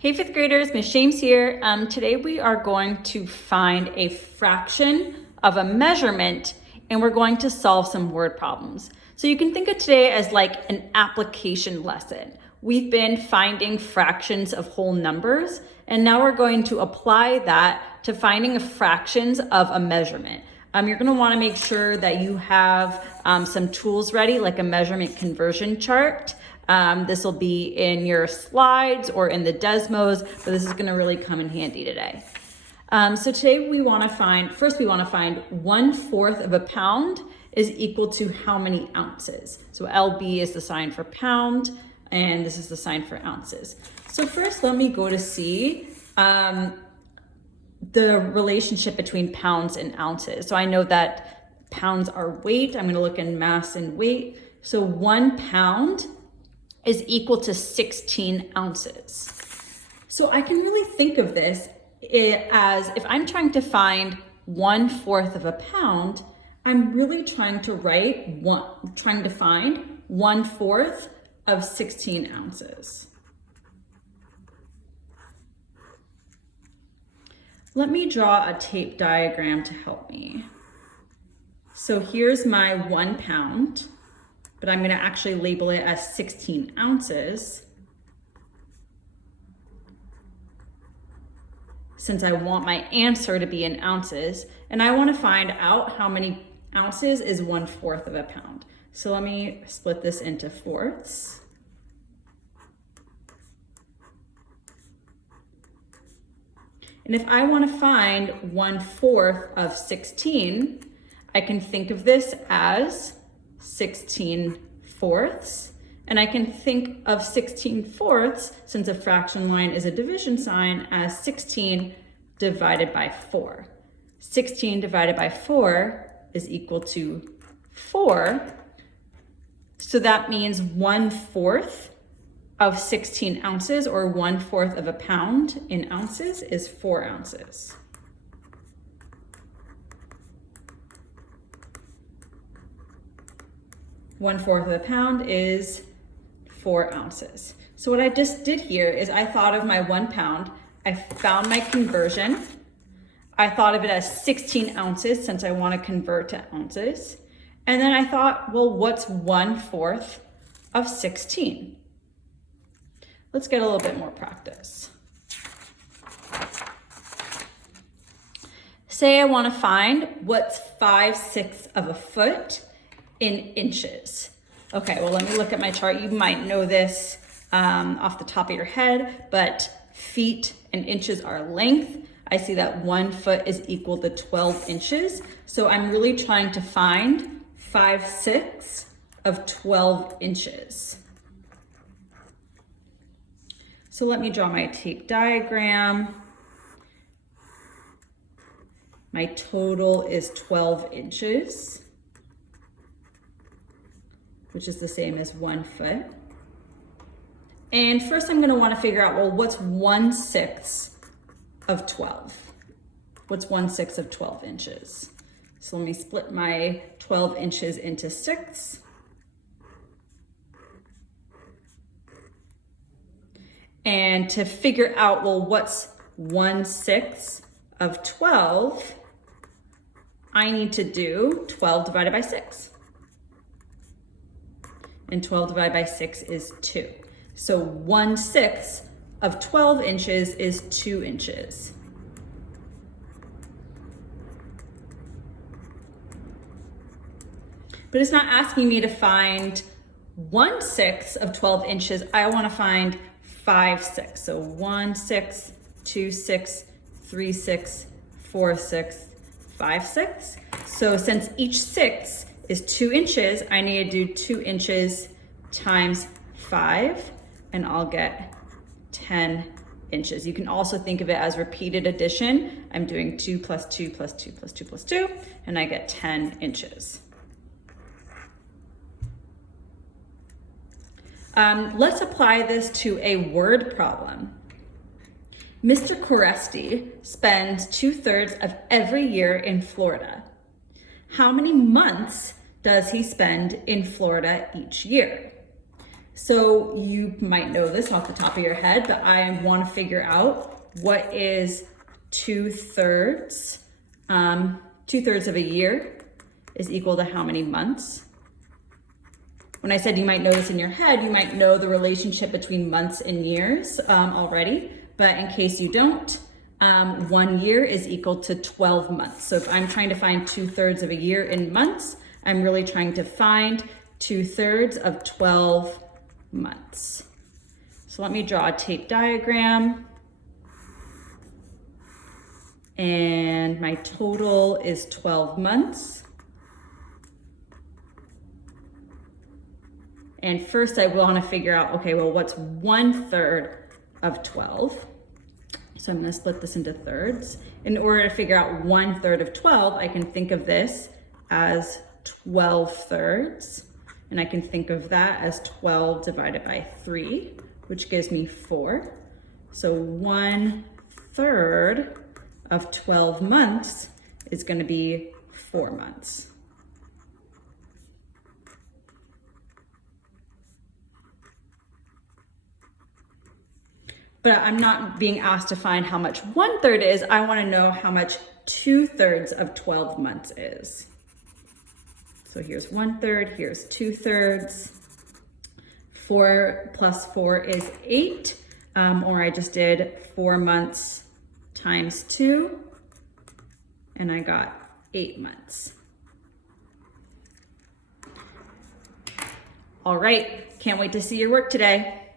Hey fifth graders, Ms. James here. Today we are going to find a fraction of a measurement and we're going to solve some word problems. So you can think of today as like an application lesson. We've been finding fractions of whole numbers and now we're going to apply that to finding fractions of a measurement. You're going to want to make sure that you have some tools ready, like a measurement conversion chart. This will be in your slides or in the Desmos, but this is going to really come in handy today. So today we want to find 1/4 of a pound is equal to how many ounces? So LB is the sign for pound, and this is the sign for ounces. So first, let me go to see the relationship between pounds and ounces. So I know that pounds are weight. I'm going to look in mass and weight. So 1 pound is equal to 16 ounces. So I can really think of this as if I'm trying to find 1/4 of a pound, I'm really trying to find 1/4 of 16 ounces. Let me draw a tape diagram to help me. So here's my 1 pound, but I'm going to actually label it as 16 ounces since I want my answer to be in ounces, and I want to find out how many ounces is 1/4 of a pound. So let me split this into fourths. And if I want to find 1/4 of 16, I can think of this as 16 fourths. And I can think of 16 fourths, since a fraction line is a division sign, as 16 divided by 4. 16 divided by 4 is equal to 4. So that means 1/4 of 16 ounces, or 1/4 of a pound in ounces, is 4 ounces. One-fourth of a pound is 4 ounces. So what I just did here is I thought of my 1 pound, I found my conversion, I thought of it as 16 ounces since I want to convert to ounces, and then I thought, well, what's 1/4 of 16? Let's get a little bit more practice. Say I want to find what's 5/6 of a foot in inches. Okay, well, let me look at my chart. You might know this off the top of your head, but feet and inches are length. I see that 1 foot is equal to 12 inches. So I'm really trying to find 5/6 of 12 inches. So let me draw my tape diagram. My total is 12 inches. Which is the same as 1 foot. And first I'm going to want to figure out, well, what's 1/6 of 12? What's 1/6 of 12 inches? So let me split my 12 inches into 6. And to figure out, well, what's 1/6 of 12, I need to do 12 divided by 6. And 12 divided by 6 is 2. So 1/6 of 12 inches is 2 inches. But it's not asking me to find 1/6 of 12 inches. I want to find 5/6. So 1/6, 2/6, 3/6, 4/6, 5/6. So since each 6 is 2 inches, I need to do 2 inches times 5, and I'll get 10 inches. You can also think of it as repeated addition. I'm doing 2 plus 2 plus 2 plus 2 plus 2, and I get 10 inches. Let's apply this to a word problem. Mr. Coresti spends 2/3 of every year in Florida. How many months does he spend in Florida each year? So you might know this off the top of your head, but I want to figure out what is 2/3. 2/3 of a year is equal to how many months? When I said you might know this in your head, you might know the relationship between months and years already, but in case you don't, 1 year is equal to 12 months. So if I'm trying to find 2/3 of a year in months, I'm really trying to find 2/3 of 12 months. So let me draw a tape diagram. And my total is 12 months. And first I want to figure out, okay, well, what's 1/3 of 12? So I'm going to split this into thirds. In order to figure out 1/3 of 12, I can think of this as 12 thirds. And I can think of that as 12 divided by 3, which gives me 4. So 1/3 of 12 months is going to be 4 months. But I'm not being asked to find how much 1/3 is. I want to know how much 2/3 of 12 months is. So here's 1/3, here's 2/3. 4 plus 4 is 8, or I just did 4 months times 2, and I got 8 months. All right, can't wait to see your work today.